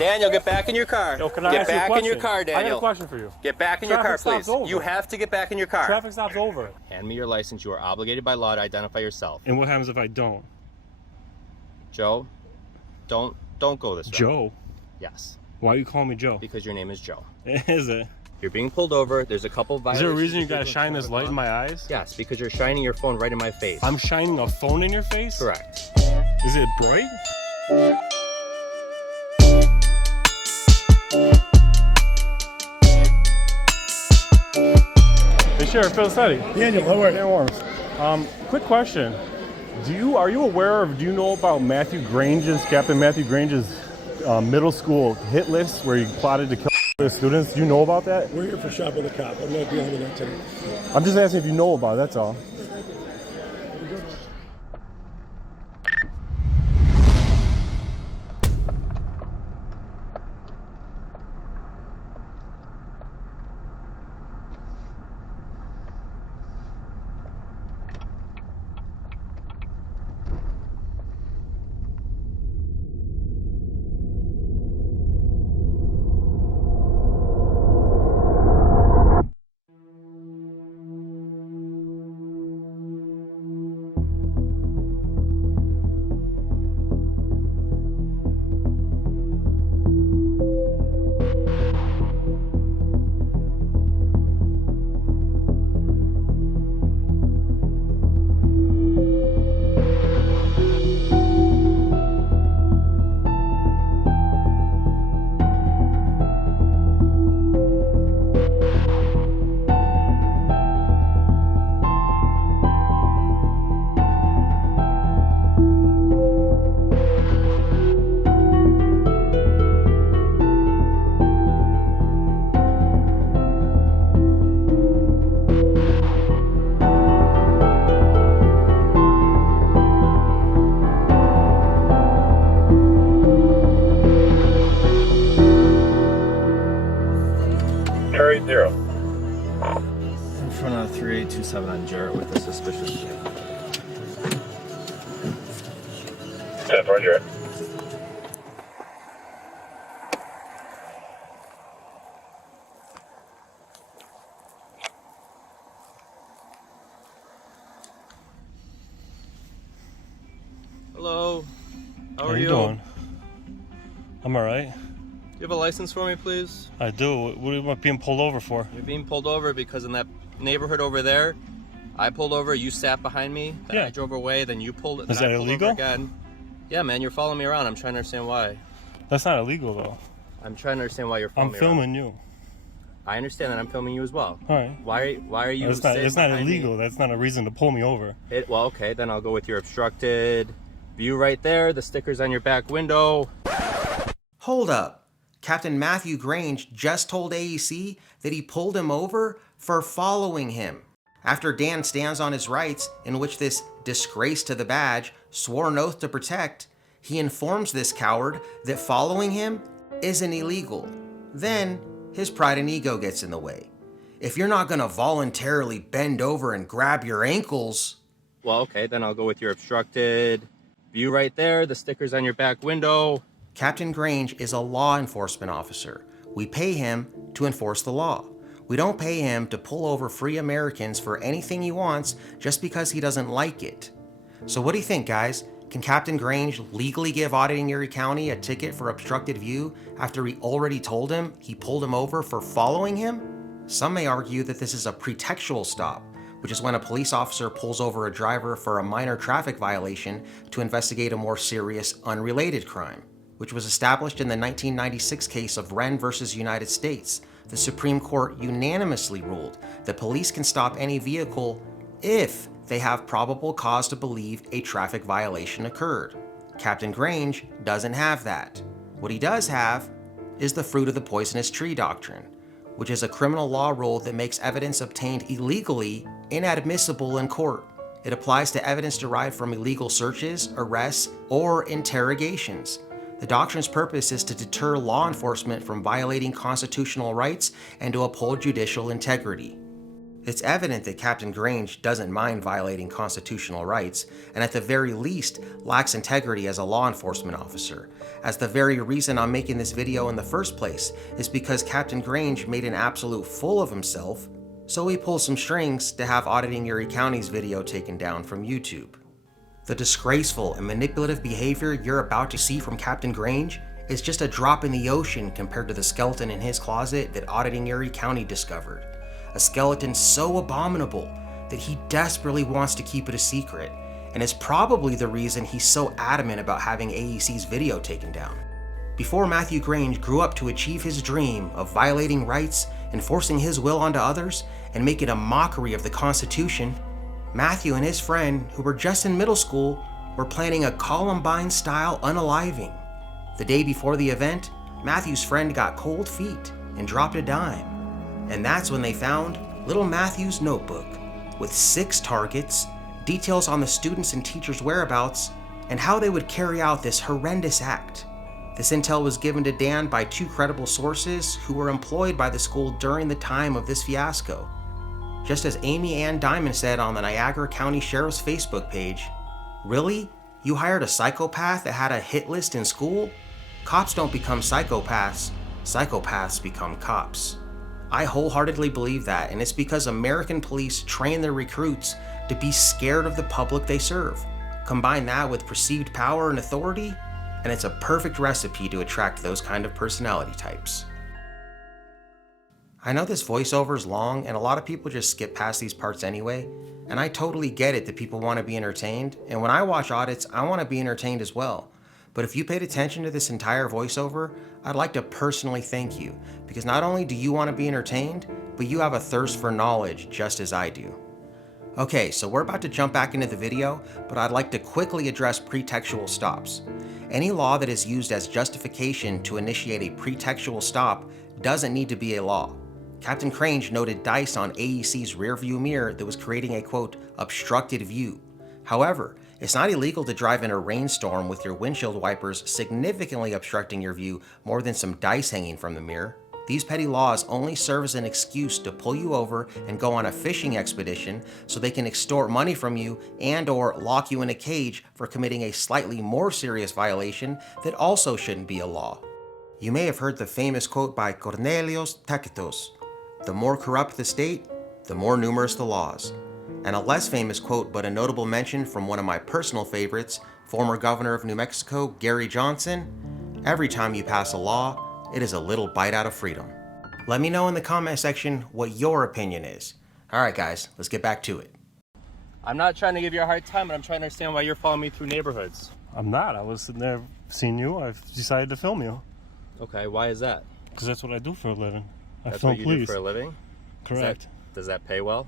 Daniel, get back in your car. Yo, can I get ask you a back question? in your car, Daniel. I got a question for you. Get back in your car, please. Over. You have to get back in your car. Traffic stop's over. Hand me your license. You are obligated by law to identify yourself. And what happens if I don't? Joe, don't go this route. Joe? Yes. Why are you calling me Joe? Because your name is Joe. Is it? You're being pulled over. There's a couple violations. Is there a reason you gotta shine this light in my eyes? Yes, because you're shining your phone right in my face. I'm shining a phone in your face? Correct. Is it bright? Hey, Sheriff, Phil Steady. Daniel, how are you? Dan Worms. Quick question. Do you know about Captain Matthew Grange's middle school hit list where he plotted to kill the students? Do you know about that? We're here for shop with a cop. I'm not dealing with that today. I'm just asking if you know about it, that's all. In front of 3827 on Jarrett with a suspicious shit. 10 for Jarrett. Hello. How are you doing? I'm alright. Do you have a license for me, please? I do. What am I being pulled over for? You're being pulled over because in that neighborhood over there, I pulled over, you sat behind me, then Yeah. I drove away, then you pulled it. Is then that I pulled illegal? over again. Yeah, man, you're following me around. I'm trying to understand why. That's not illegal though. I'm trying to understand why you're following I'm me filming you. around. I understand that I'm filming you as well. Alright. Why are you It's not behind me? illegal. That's not a reason to pull me over. Well, okay, then I'll go with your obstructed view right there, the stickers on your back window. Hold up. Captain Matthew Grange just told AEC that he pulled him over for following him. After Dan stands on his rights, in which this disgrace to the badge swore an oath to protect, he informs this coward that following him isn't illegal. Then, his pride and ego gets in the way. If you're not gonna voluntarily bend over and grab your ankles... Well, okay, then I'll go with your obstructed view right there, the stickers on your back window. Captain Grange is a law enforcement officer. We pay him to enforce the law. We don't pay him to pull over free Americans for anything he wants just because he doesn't like it. So what do you think, guys? Can Captain Grange legally give Auditing Erie County a ticket for obstructed view after we already told him he pulled him over for following him? Some may argue that this is a pretextual stop, which is when a police officer pulls over a driver for a minor traffic violation to investigate a more serious, unrelated crime, which was established in the 1996 case of Wren versus United States. The Supreme Court unanimously ruled that police can stop any vehicle if they have probable cause to believe a traffic violation occurred. Captain Grange doesn't have that. What he does have is the fruit of the poisonous tree doctrine, which is a criminal law rule that makes evidence obtained illegally inadmissible in court. It applies to evidence derived from illegal searches, arrests, or interrogations. The doctrine's purpose is to deter law enforcement from violating constitutional rights and to uphold judicial integrity. It's evident that Captain Grange doesn't mind violating constitutional rights, and at the very least lacks integrity as a law enforcement officer, as the very reason I'm making this video in the first place is because Captain Grange made an absolute fool of himself, so he pulled some strings to have Auditing Erie County's video taken down from YouTube. The disgraceful and manipulative behavior you're about to see from Captain Grange is just a drop in the ocean compared to the skeleton in his closet that Auditing Erie County discovered. A skeleton so abominable that he desperately wants to keep it a secret, and is probably the reason he's so adamant about having AEC's video taken down. Before Matthew Grange grew up to achieve his dream of violating rights, enforcing his will onto others, and making a mockery of the Constitution, Matthew and his friend, who were just in middle school, were planning a Columbine-style unaliving. The day before the event, Matthew's friend got cold feet and dropped a dime. And that's when they found little Matthew's notebook with 6 targets, details on the students' and teachers' whereabouts, and how they would carry out this horrendous act. This intel was given to Dan by 2 credible sources who were employed by the school during the time of this fiasco. Just as Amy Ann Diamond said on the Niagara County Sheriff's Facebook page, "Really? You hired a psychopath that had a hit list in school? Cops don't become psychopaths, psychopaths become cops." I wholeheartedly believe that, and it's because American police train their recruits to be scared of the public they serve. Combine that with perceived power and authority, and it's a perfect recipe to attract those kind of personality types. I know this voiceover is long, and a lot of people just skip past these parts anyway, and I totally get it that people want to be entertained, and when I watch audits, I want to be entertained as well. But if you paid attention to this entire voiceover, I'd like to personally thank you, because not only do you want to be entertained, but you have a thirst for knowledge just as I do. Okay, so we're about to jump back into the video, but I'd like to quickly address pretextual stops. Any law that is used as justification to initiate a pretextual stop doesn't need to be a law. Captain Grange noted dice on AEC's rearview mirror that was creating a, quote, obstructed view. However, it's not illegal to drive in a rainstorm with your windshield wipers significantly obstructing your view more than some dice hanging from the mirror. These petty laws only serve as an excuse to pull you over and go on a fishing expedition so they can extort money from you and or lock you in a cage for committing a slightly more serious violation that also shouldn't be a law. You may have heard the famous quote by Cornelius Tacitus, "The more corrupt the state, the more numerous the laws." And a less famous quote, but a notable mention from one of my personal favorites, former governor of New Mexico, Gary Johnson, "Every time you pass a law, it is a little bite out of freedom." Let me know in the comment section what your opinion is. All right, guys, let's get back to it. I'm not trying to give you a hard time, but I'm trying to understand why you're following me through neighborhoods. I'm not. I was sitting there seeing you. I've decided to film you. Okay, why is that? Because that's what I do for a living. I That's film what you police. do for a living? Correct. Does that pay well?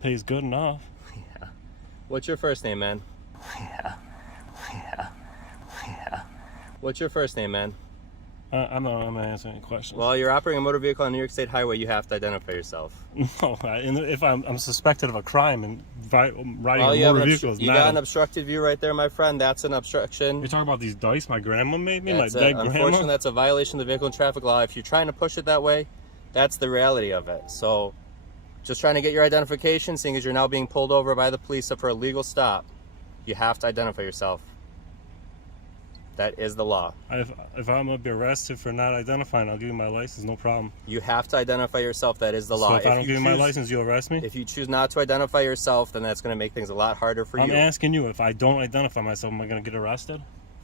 Pays good enough. Yeah. What's your first name, man? Yeah. What's your first name, man? I'm not answering any questions. Well, you're operating a motor vehicle on New York State highway. You have to identify yourself. No, if I'm suspected of a crime and riding Well, a you have motor an vehicle is you not. got an obstructed view right there, my friend. That's an obstruction. You're talking about these dice my grandma made me, That's my dead unfortunately, grandma. that's a violation of the vehicle and traffic law. If you're trying to push it that way, that's the reality of it. So, just trying to get your identification, seeing as you're now being pulled over by the police for a legal stop, you have to identify yourself. That is the law. If I'm gonna be arrested for not identifying, I'll give you my license, no problem. You have to identify yourself. That is the law. So if I don't give you my license, you'll arrest me? If you choose not to identify yourself, then that's going to make things a lot harder for you. I'm asking you, if I don't identify myself, am I gonna get arrested?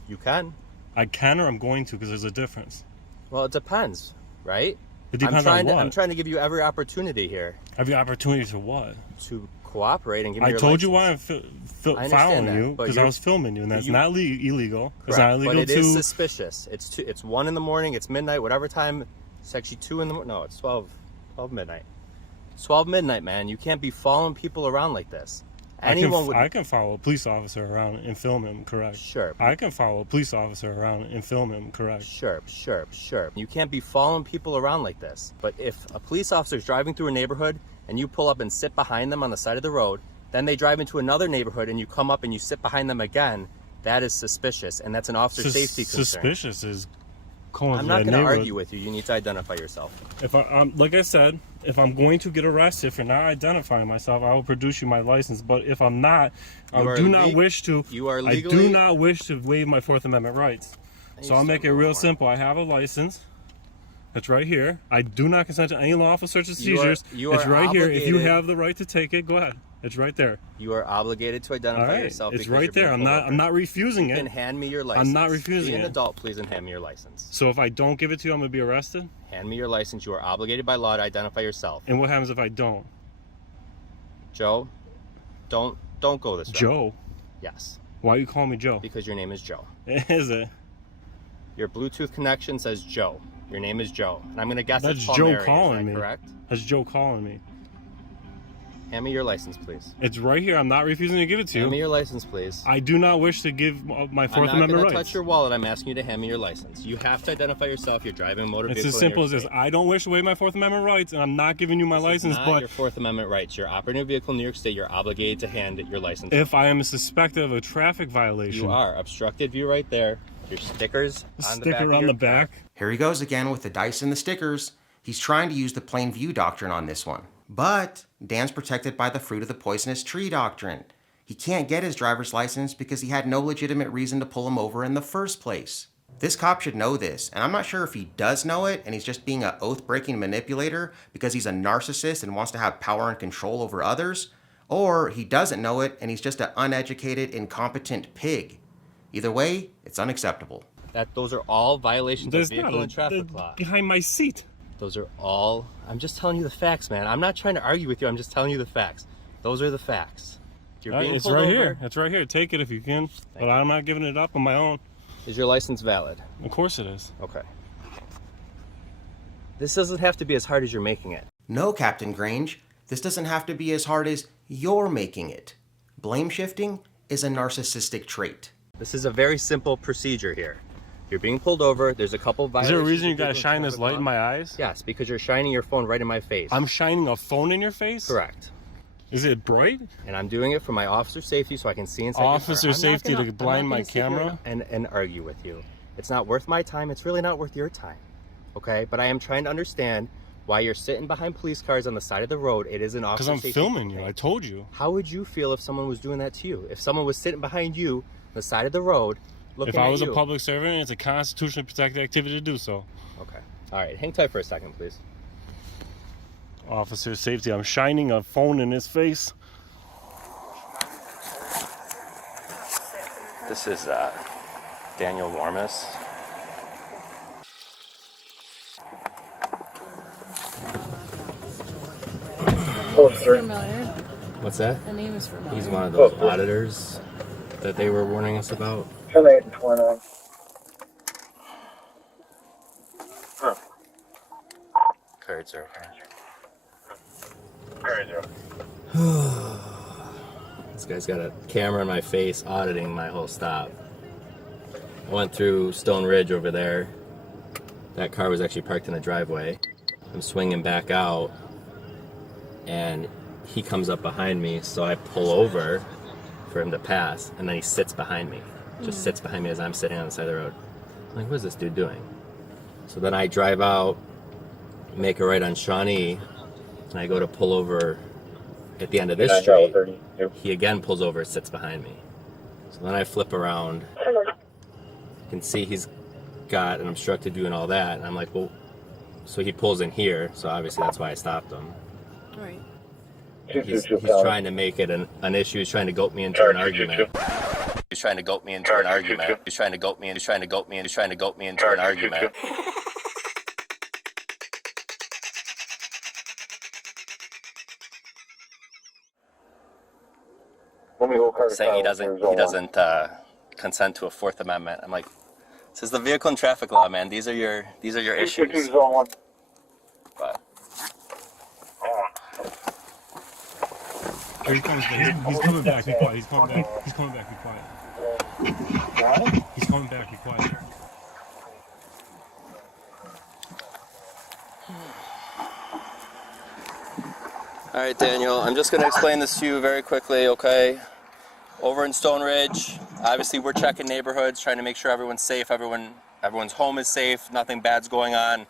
You can. I can, or I'm going to, because there's a difference. Well, it depends, right? It depends on what? I'm trying to give you every opportunity here. Every opportunity to what? To cooperate and give me I your told you license. why I'm I following understand you, that, but because I was filming you, and that's not illegal. It's Correct, not illegal but it to... is suspicious. It's 1 in the morning, it's midnight, whatever time. It's actually 2 in the morning. No, it's 12 midnight. It's 12 midnight, man. You can't be following people around like this. I can follow a police officer around and film him, correct? Sure. I can follow a police officer around and film him, correct? Sure. You can't be following people around like this. But if a police officer is driving through a neighborhood and you pull up and sit behind them on the side of the road, then they drive into another neighborhood and you come up and you sit behind them again, that is suspicious, and that's an officer safety concern. Suspicious is calling. I'm not going to argue with you. You need to identify yourself. If I'm like I said, if I'm going to get arrested for not identifying myself, I will produce you my license. But if I'm not, I do not wish to. I do not wish to waive my Fourth Amendment rights. So I'll make it real simple. I have a license. It's right here. I do not consent to any lawful search and seizures. It's right here. If you have the right to take it, go ahead. It's right there. You are obligated to identify yourself. It's right there. I'm not refusing it. You can hand me your license. I'm not refusing it. Be an adult, please, and hand me your license. So if I don't give it to you, I'm gonna be arrested? Hand me your license. You are obligated by law to identify yourself. And what happens if I don't? Joe, don't go this route. Joe? Yes. Why are you calling me Joe? Because your name is Joe. Is it? Your Bluetooth connection says Joe. Your name is Joe. And I'm gonna guess that's it's Joe Mary, calling me. Correct? That's Joe calling me. Hand me your license, please. It's right here. I'm not refusing to give it to you. Hand me your license, please. I do not wish to give my Fourth Amendment rights. I'm not going to touch your wallet. I'm asking you to hand me your license. You have to identify yourself. You're driving a motor vehicle. It's as simple as this. I don't wish to waive my Fourth Amendment rights, and I'm not giving you my license. Not but your Fourth Amendment rights. You're operating a vehicle in New York State. You're obligated to hand your license. If I am suspected of a traffic violation. You are. Obstructed view right there. Your stickers on the back. Sticker on the back. Here he goes again with the dice and the stickers. He's trying to use the plain view doctrine on this one. But Dan's protected by the fruit of the poisonous tree doctrine. He can't get his driver's license because he had no legitimate reason to pull him over in the first place. This cop should know this, and I'm not sure if he does know it and he's just being an oath-breaking manipulator because he's a narcissist and wants to have power and control over others, or he doesn't know it and he's just an uneducated, incompetent pig. Either way, it's unacceptable. Those are all violations of vehicle and traffic law. Behind my seat. Those are all, I'm just telling you the facts, man. I'm not trying to argue with you. I'm just telling you the facts. Those are the facts. You're being it's pulled right over. here. It's right here. Take it if you can. But I'm not giving it up on my own. Is your license valid? Of course it is. Okay. This doesn't have to be as hard as you're making it. No, Captain Grange. This doesn't have to be as hard as you're making it. Blame shifting is a narcissistic trait. This is a very simple procedure here. You're being pulled over. There's a couple violations. Is there a reason you gotta shine this light in my eyes? Yes, because you're shining your phone right in my face. I'm shining a phone in your face? Correct. Is it bright? And I'm doing it for my officer safety so I can see inside officer safety to blind my camera? And argue with you. It's not worth my time. It's really not worth your time. Okay? But I am trying to understand why you're sitting behind police cars on the side of the road. It is an officer safety. Because I'm filming you. I told you. How would you feel if someone was doing that to you? If someone was sitting behind you on the side of the road, looking at you? If I was a public servant, it's a constitutionally protected activity to do so. Okay. All right. Hang tight for a second, please. Officer safety. I'm shining a phone in his face. This is Daniel Warmus. Familiar. What's that? The name is familiar. He's one of those auditors that they were warning us about. 10-8 and 29. Cards are This guy's got a camera in my face auditing my whole stop. I went through Stone Ridge over there. That car was actually parked in a driveway. I'm swinging back out and he comes up behind me, so I pull over for him to pass, and then he sits behind me. Just sits behind me as I'm sitting on the side of the road. I'm like, what is this dude doing? So then I drive out, make a right on Shawnee, and I go to pull over at the end of this street. He again pulls over, sits behind me. So then I flip around. You can see he's got an obstructed view and all that, and I'm like, well, so he pulls in here, so obviously that's why I stopped him. Right. He's trying to make it an issue. He's trying to goat me into an argument. He's trying to goat me into an argument. He's trying to goat me and he's trying to goat me and he's trying to goat me into an argument. Saying he doesn't consent to a Fourth Amendment. I'm like, this is the vehicle and traffic law, man. These are your issues. But Here he comes. He's coming back. Be quiet. He's coming back. He's coming back. Be quiet. He's coming back. Be quiet. all right, Daniel, I'm just going to explain this to you very quickly, okay? Over in Stone Ridge, obviously we're checking neighborhoods, trying to make sure everyone's safe, everyone's home is safe, nothing bad's going on.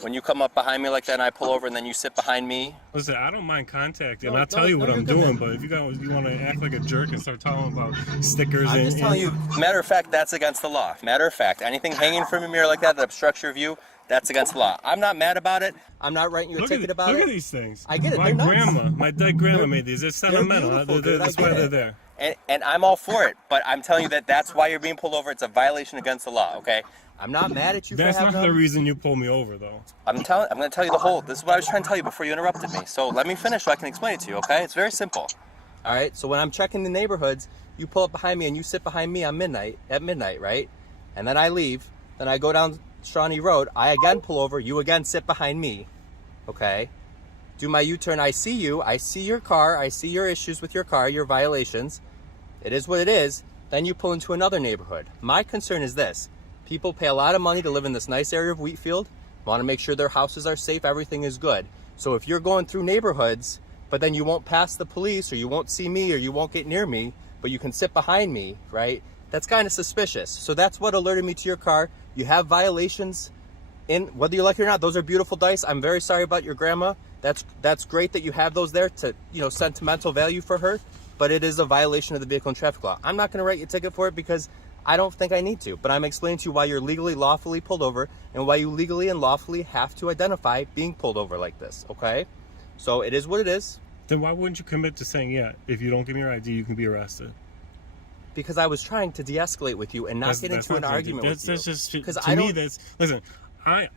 When you come up behind me like that and I pull over and then you sit behind me. Listen, I don't mind contact, and No, I'll tell you what no, I'm you're doing, good. but if you want to act like a jerk and start talking about stickers I'm just telling you, matter of fact, that's against the law. Matter of fact, anything hanging from a mirror like that obstructs your view, that's against the law. I'm not mad about it. I'm not writing you a ticket about it. Look at these things. I get it. My they're dead grandma made these. It's sentimental. beautiful, dude. That's I why get they're it. there. And I'm all for it, but I'm telling you that's why you're being pulled over. It's a violation against the law, okay? I'm not mad at you That's for not having the them. reason you pulled me over, though. I'm going to tell you the whole. This is what I was trying to tell you before you interrupted me. So let me finish so I can explain it to you, okay? It's very simple. All right. So when I'm checking the neighborhoods, you pull up behind me and you sit behind me at midnight, right? And then I leave. Then I go down Shawnee Road. I again pull over. You again sit behind me, okay? Do my U-turn. I see you. I see your car. I see your issues with your car, your violations. It is what it is. Then you pull into another neighborhood. My concern is this. People pay a lot of money to live in this nice area of Wheatfield, want to make sure their houses are safe, everything is good. So if you're going through neighborhoods, but then you won't pass the police, or you won't see me, or you won't get near me, but you can sit behind me, right? That's kind of suspicious. So that's what alerted me to your car. You have violations in, whether you like it or not. Those are beautiful dice. I'm very sorry about your grandma. That's great that you have those there to, sentimental value for her, but it is a violation of the vehicle and traffic law. I'm not going to write you a ticket for it because I don't think I need to, but I'm explaining to you why you're legally, lawfully pulled over and why you legally and lawfully have to identify being pulled over like this, okay? So it is what it is. Then why wouldn't you commit to saying, yeah, if you don't give me your ID, you can be arrested? Because I was trying to de-escalate with you and not get into an argument with you. That's just, because to me, that's, listen, I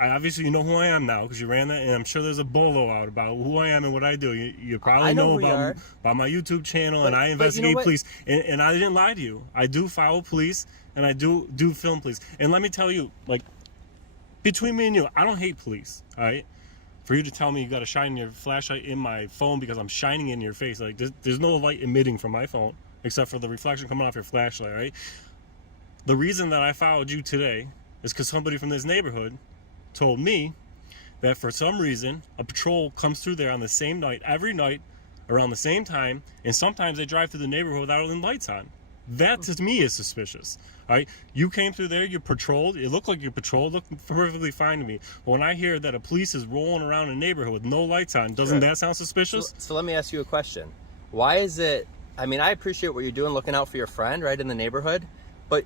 obviously, you know who I am now because you ran that, and I'm sure there's a bolo out about who I am and what I do. You probably know about my YouTube channel, and I investigate police, and I didn't lie to you. I do follow police, and I do film police. And let me tell you, like, between me and you, I don't hate police, all right? For you to tell me you got to shine your flashlight in my phone because I'm shining in your face, like, there's no light emitting from my phone except for the reflection coming off your flashlight, right? The reason that I followed you today is because somebody from this neighborhood told me that for some reason a patrol comes through there on the same night, every night, around the same time, and sometimes they drive through the neighborhood without any lights on. That to me is suspicious. All right, you came through there, you patrolled. It looked like you patrolled, looked perfectly fine to me. But when I hear that a police is rolling around a neighborhood with no lights on, doesn't that sound suspicious? So let me ask you a question. Why is it? I mean, I appreciate what you're doing, looking out for your friend, right, in the neighborhood, but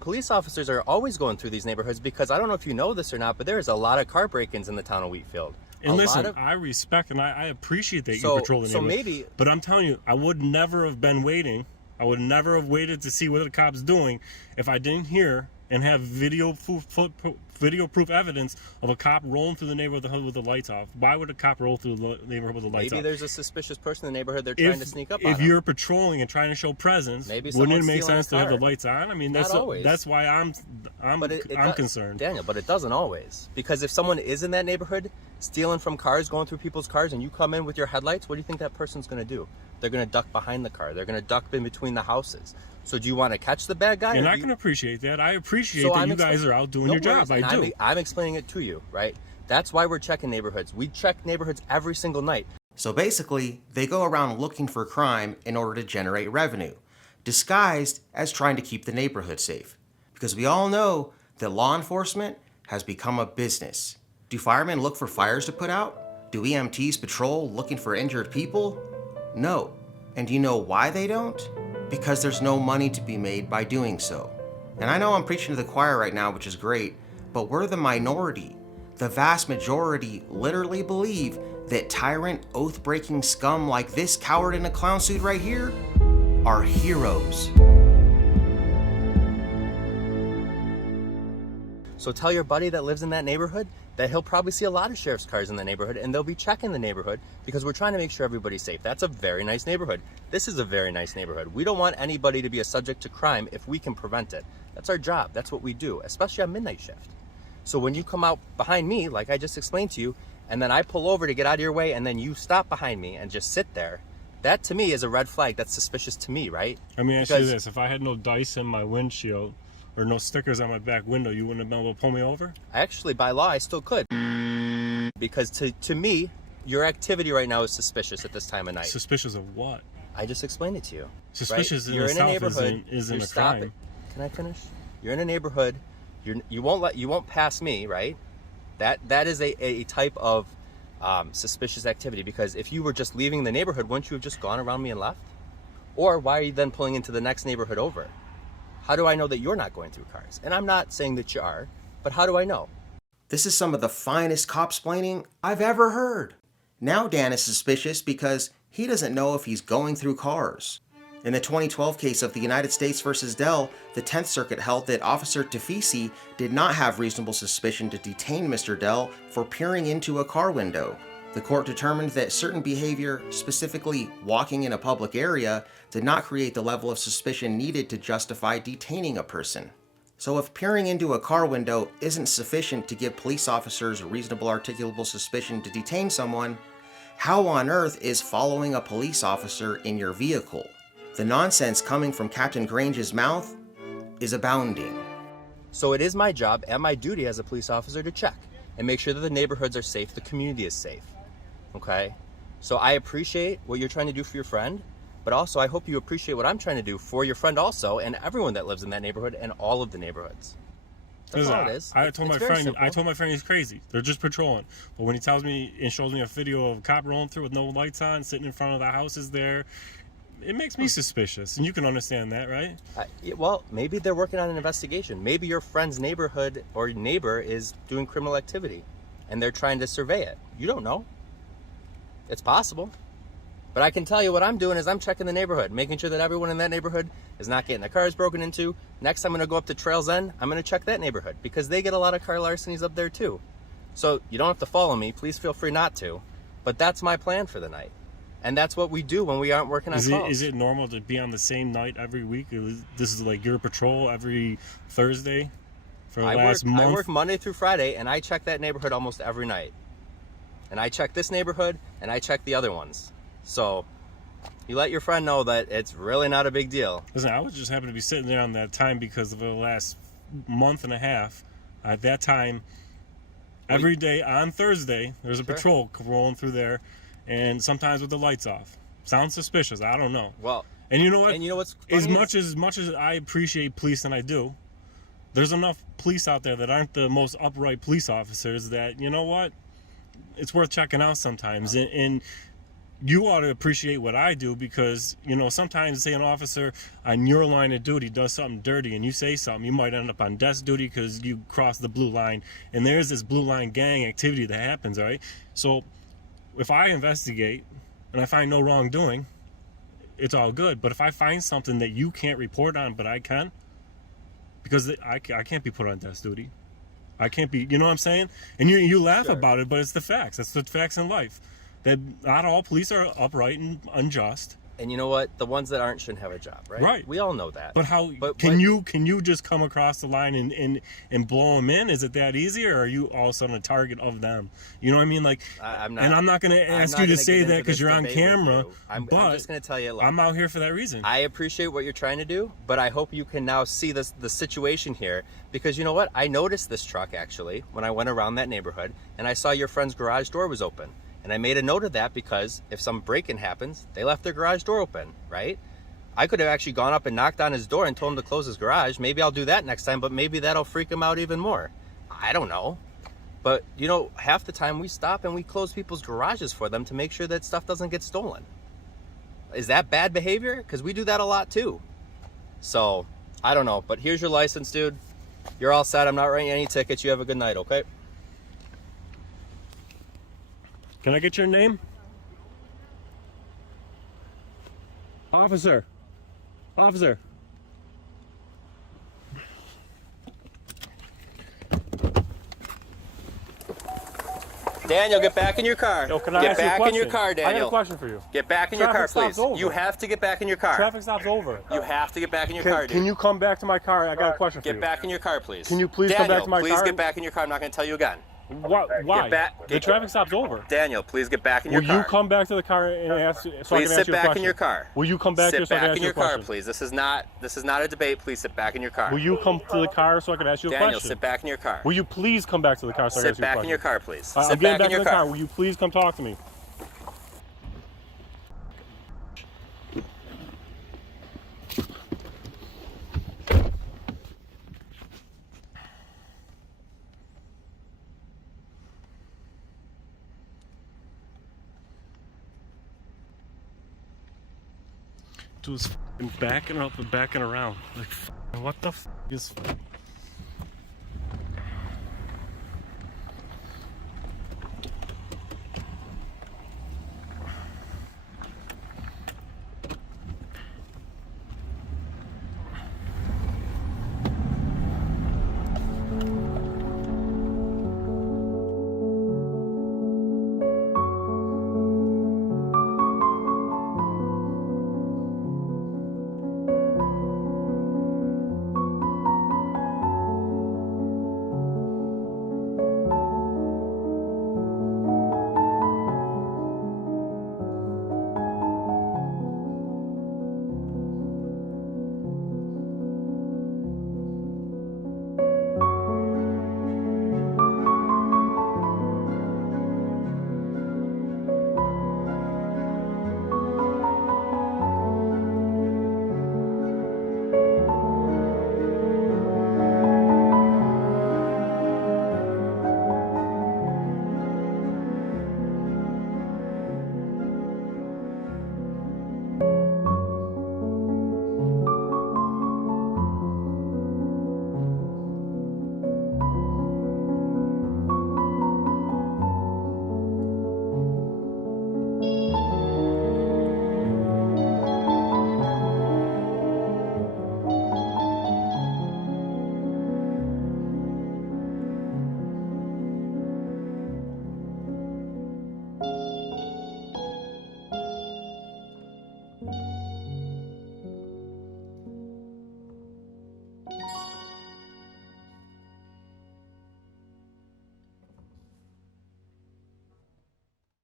police officers are always going through these neighborhoods because I don't know if you know this or not, but there's a lot of car break-ins in the town of Wheatfield. And listen, I respect and I appreciate that you patrol the neighborhood. But I'm telling you, I would never have been waiting. I would never have waited to see what the cop's doing if I didn't hear and have video proof evidence of a cop rolling through the neighborhood with the lights off. Why would a cop roll through the neighborhood with the lights off? Maybe there's a suspicious person in the neighborhood they're trying to sneak up on. If you're patrolling and trying to show presence, wouldn't it make sense to have the lights on? I mean, that's why I'm concerned. Daniel, but it doesn't always. Because if someone is in that neighborhood stealing from cars, going through people's cars, and you come in with your headlights, what do you think that person's going to do? They're going to duck behind the car. They're going to duck in between the houses. So do you want to catch the bad guy? And I can appreciate that. I appreciate that you guys are out doing your job. I do. I'm explaining it to you, right? That's why we're checking neighborhoods. We check neighborhoods every single night. So basically, they go around looking for crime in order to generate revenue, disguised as trying to keep the neighborhood safe. Because we all know that law enforcement has become a business. Do firemen look for fires to put out? Do EMTs patrol looking for injured people? No. And do you know why they don't? Because there's no money to be made by doing so. And I know I'm preaching to the choir right now, which is great, but we're the minority. The vast majority literally believe that tyrant, oath-breaking scum like this coward in a clown suit right here are heroes. So tell your buddy that lives in that neighborhood that he'll probably see a lot of sheriff's cars in the neighborhood, and they'll be checking the neighborhood because we're trying to make sure everybody's safe. That's a very nice neighborhood. This is a very nice neighborhood. We don't want anybody to be a subject to crime if we can prevent it. That's our job. That's what we do, especially on midnight shift. So when you come out behind me, like I just explained to you, and then I pull over to get out of your way, and then you stop behind me and just sit there, that to me is a red flag. That's suspicious to me, right? I mean, ask you this. If I had no dice in my windshield or no stickers on my back window, you wouldn't have been able to pull me over? Actually, by law, I still could. Because to me, your activity right now is suspicious at this time of night. Suspicious of what? I just explained it to you. Suspicious right? in itself isn't a crime. Can I finish? You're in a neighborhood. You won't pass me, right? That is a type of suspicious activity, because if you were just leaving the neighborhood, wouldn't you have just gone around me and left? Or why are you then pulling into the next neighborhood over? How do I know that you're not going through cars? And I'm not saying that you are, but how do I know? This is some of the finest cop-splaining I've ever heard. Now Dan is suspicious because he doesn't know if he's going through cars. In the 2012 case of the United States versus Dell, the 10th Circuit held that Officer Tafisi did not have reasonable suspicion to detain Mr. Dell for peering into a car window. The court determined that certain behavior, specifically walking in a public area, did not create the level of suspicion needed to justify detaining a person. So if peering into a car window isn't sufficient to give police officers reasonable articulable suspicion to detain someone, how on earth is following a police officer in your vehicle? The nonsense coming from Captain Grange's mouth is abounding. So it is my job and my duty as a police officer to check and make sure that the neighborhoods are safe, the community is safe. Okay? So I appreciate what you're trying to do for your friend, but also I hope you appreciate what I'm trying to do for your friend also, and everyone that lives in that neighborhood and all of the neighborhoods. That's all it is. I told my friend he's crazy. They're just patrolling. But when he tells me and shows me a video of a cop rolling through with no lights on, sitting in front of the houses there, it makes me suspicious. And you can understand that, right? Well, maybe they're working on an investigation. Maybe your friend's neighborhood or neighbor is doing criminal activity and they're trying to survey it. You don't know. It's possible. But I can tell you what I'm doing is I'm checking the neighborhood, making sure that everyone in that neighborhood is not getting their cars broken into. Next, I'm going to go up to Trails End. I'm going to check that neighborhood because they get a lot of car larcenies up there too. So you don't have to follow me. Please feel free not to. But that's my plan for the night. And that's what we do when we aren't working on calls. Is it normal to be on the same night every week? This is like your patrol every Thursday for the last month? I work Monday through Friday, and I check that neighborhood almost every night. And I check this neighborhood, and I check the other ones. So you let your friend know that it's really not a big deal. Listen, I was just happen to be sitting there on that time because of the last month and a half. At that time, every day on Thursday, there's a patrol rolling through there, and sometimes with the lights off. Sounds suspicious. I don't know. Well, and you know what? And you know what's funny as much as I appreciate police, and I do, there's enough police out there that aren't the most upright police officers that, you know what? It's worth checking out sometimes. And you ought to appreciate what I do because, you know, sometimes say an officer on your line of duty does something dirty and you say something, you might end up on desk duty because you crossed the blue line, and there's this blue line gang activity that happens, all right? So if I investigate and I find no wrongdoing, it's all good. But if I find something that you can't report on, but I can, because I can't be put on desk duty. I can't be, you know what I'm saying? And you laugh about it, but it's the facts. That's the facts in life. That not all police are upright and unjust. And you know what? The ones that aren't shouldn't have a job, right? Right. We all know that. But how can you just come across the line and blow them in? Is it that easy, or are you all of a sudden a target of them? You know what I mean? Like, I'm not going to ask you to say that because you're on camera. I'm just going to tell you. Look, I'm out here for that reason. I appreciate what you're trying to do, but I hope you can now see the situation here, because you know what? I noticed this truck actually when I went around that neighborhood, and I saw your friend's garage door was open. And I made a note of that because if some break-in happens, they left their garage door open, right? I could have actually gone up and knocked on his door and told him to close his garage. Maybe I'll do that next time, but maybe that'll freak him out even more. I don't know. But, you know, half the time we stop and we close people's garages for them to make sure that stuff doesn't get stolen. Is that bad behavior? Because we do that a lot too. So, I don't know. But here's your license, dude. You're all set. I'm not writing any tickets. You have a good night, okay? Can I get your name? Officer. Officer. Daniel, get back in your car. Yo, can I get ask you a back in your question? car, Daniel. I got a question for you. Get back in your car, Traffic stop's please. over. You have to get back in your car. Traffic stop's over. You have to get back in your car, dude. Can you come back to my car? I got a question for you. Get back in your car, please. Can you please Daniel, come back to my car? please get back in your car. I'm not going to tell you again. Why? The traffic stop's over. Daniel, please get back in your car. Will you come back to the car and ask so I can ask you a question? Please sit back in your car. Will you come back here so I can ask you a question? Sit back in your car, please. This is not a debate. Please sit back in your car. Will you come to the car so I can ask you a question? Daniel, sit back in your car. Will you please come back to the car so I can ask you a question? Sit back in your car, please. I'm getting back in the car. Will you please come talk to me? dude's backing up and backing around. Like, what the is